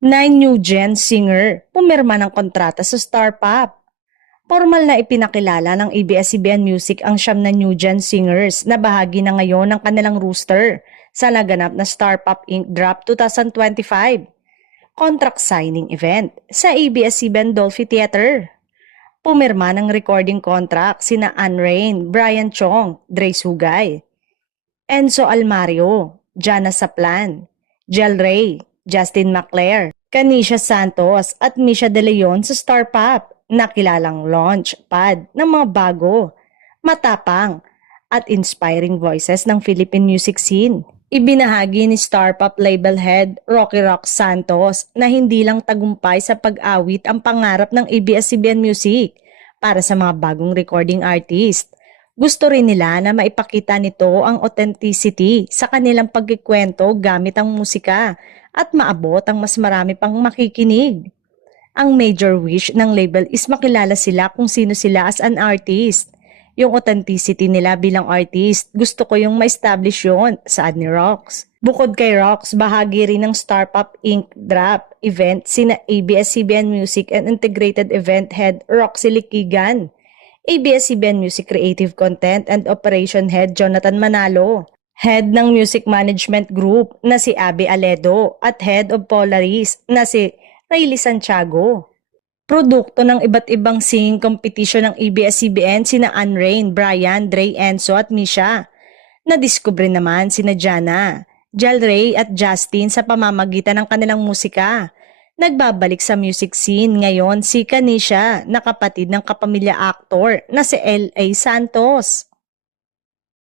Nine new gen singer pumirma ng kontrata sa Star Pop. Formal na ipinakilala ng ABS-CBN Music ang siyam na new gen singers na bahagi na ngayon ng kanilang roster sa naganap na Star Pop Inc. Drop 2025 contract signing event sa ABS-CBN Dolphy Theater. Pumirma ng recording contract sina Ann Rain, Brian Chong, Dre Sugay, Enzo Almario, Jana Saplan, Jel Ray, Justin McClare, Kanisha Santos at Misha De Leon sa Star Pop na kilalang launch pad ng mga bago, matapang at inspiring voices ng Philippine music scene. Ibinahagi ni Star Pop label head Rocky Rock Santos na hindi lang tagumpay sa pag-awit ang pangarap ng ABS-CBN Music para sa mga bagong recording artist. Gusto rin nila na maipakita nito ang authenticity sa kanilang pagkikwento gamit ang musika at maabot ang mas marami pang makikinig. Ang major wish ng label is makilala sila kung sino sila as an artist. Yung authenticity nila bilang artist, gusto ko yung ma-establish yun, saad ni Rox. Bukod kay Rox, bahagi rin ng Star Pop Inc. Drop event sina ABS-CBN Music and Integrated Event Head Roxy Liquigan, ABS-CBN Music Creative Content and Operation Head Jonathan Manalo, Head ng Music Management Group na si Abby Aledo at Head of Polaris na si Rayleigh Santiago. Produkto ng iba't ibang singing competition ng ABS-CBN sina Ann Rain, Brian, Dre, Enzo at Misha. Nadiskubre naman sina Jana, Jel Ray at Justin sa pamamagitan ng kanilang musika. Nagbabalik sa music scene ngayon si Kanisha na kapatid ng kapamilya actor na si L.A. Santos.